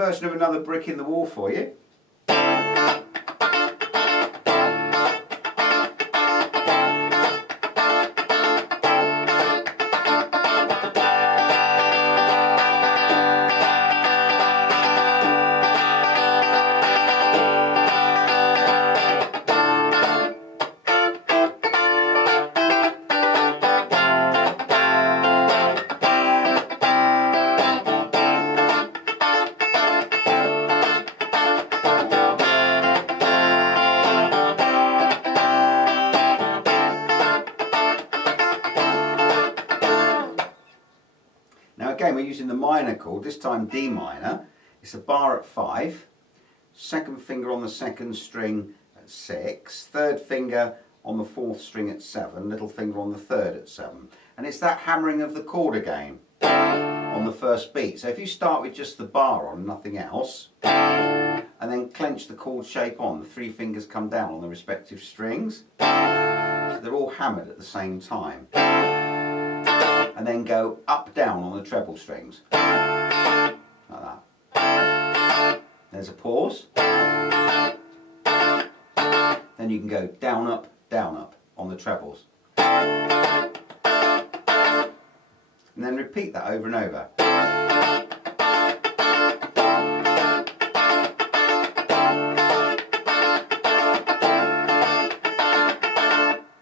version of Another Brick in the Wall for you. Now again, we're using the minor chord, this time D minor. It's a bar at 5, second finger on the second string at 6, third finger on the fourth string at 7, little finger on the third at 7. And it's that hammering of the chord again on the first beat. So if you start with just the bar on, nothing else, and then clench the chord shape on, the 3 fingers come down on the respective strings. So they're all hammered at the same time. And then go up, down on the treble strings, like that. There's a pause. Then you can go down, up on the trebles. And then repeat that over and over.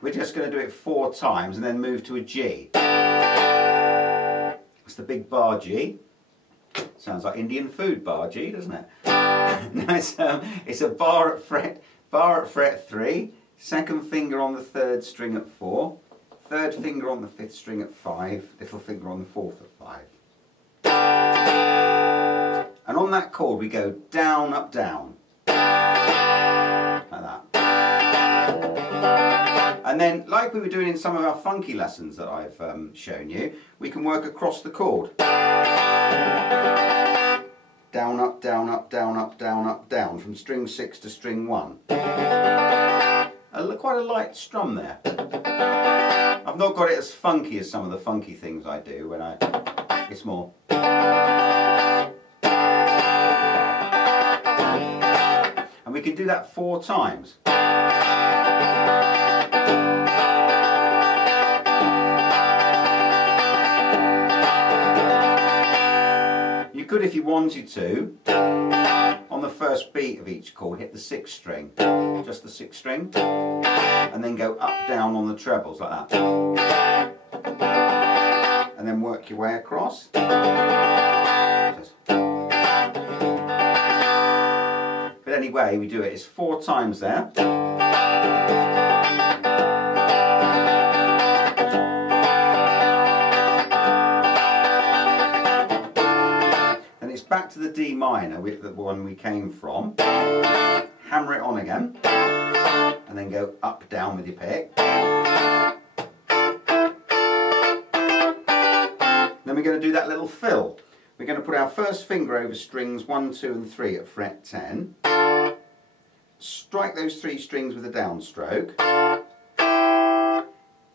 We're just going to do it 4 times and then move to a G. It's the big bar G. Sounds like Indian food, bar G, doesn't it? No, it's a bar at fret 3, second finger on the third string at 4, third finger on the fifth string at 5, little finger on the fourth at 5. And on that chord we go down, up, down. Like that. And then, like we were doing in some of our funky lessons that I've shown you, we can work across the chord. Down, up, down, up, down, up, down, up, down, from string 6 to string 1. Quite a light strum there. I've not got it as funky as some of the funky things I do when it's more. And we can do that 4 times. You could, if you wanted to, on the first beat of each chord, hit the 6th string, just the 6th string, and then go up, down on the trebles like that. And then work your way across. But anyway, we do it. It's 4 times there. Back to the D minor, the one we came from, hammer it on again, and then go up, down with your pick. Then we're going to do that little fill. We're going to put our first finger over strings 1, 2 and 3 at fret 10, strike those 3 strings with a downstroke,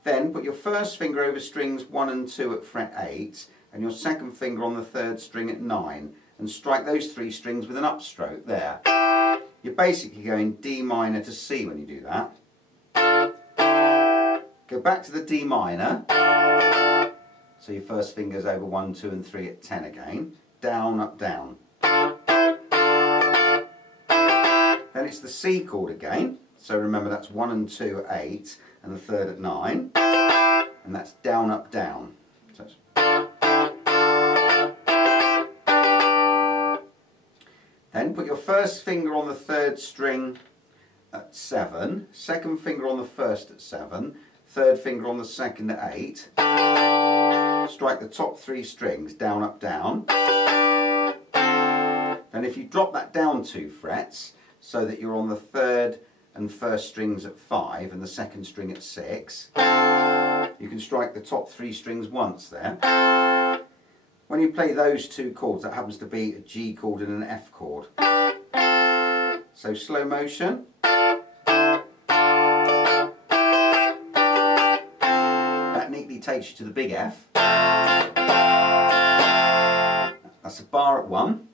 then put your first finger over strings 1 and 2 at fret 8, and your second finger on the 3rd string at 9, and strike those 3 strings with an upstroke there. You're basically going D minor to C when you do that. Go back to the D minor, so your first finger's over 1, 2 and 3 at 10 again. Down, up, down. Then it's the C chord again, so remember that's 1 and 2 at 8 and the 3rd at 9, and that's down, up, down. So it's then put your first finger on the 3rd string at 7, second finger on the 1st at 7, third finger on the 2nd at 8, strike the top 3 strings, down, up, down. Then if you drop that down 2 frets, so that you're on the 3rd and 1st strings at 5 and the 2nd string at 6, you can strike the top 3 strings once there. When you play those 2 chords, that happens to be a G chord and an F chord. So slow motion. That neatly takes you to the big F. That's a bar at 1.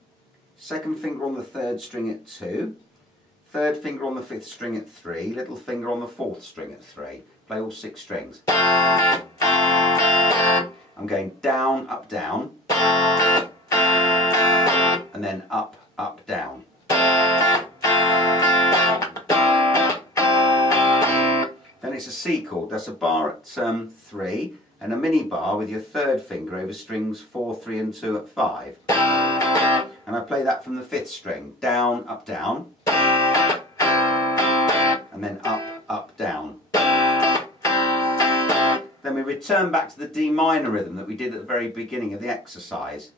second finger on the third string at 2, third finger on the fifth string at 3, little finger on the fourth string at 3. Play all 6 strings. I'm going down, down, and then up, down. Then it's a C chord. That's a bar at 3 and a mini bar with your third finger over strings 4, 3 and 2 at 5. And I play that from the fifth string. Down, down, and then up, down. Then we return back to the D minor rhythm that we did at the very beginning of the exercise.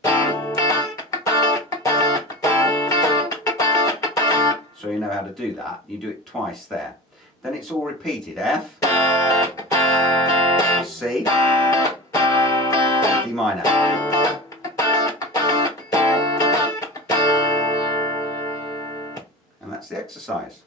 So you know how to do that. You do it twice there. Then it's all repeated. F, C, D minor. And that's the exercise.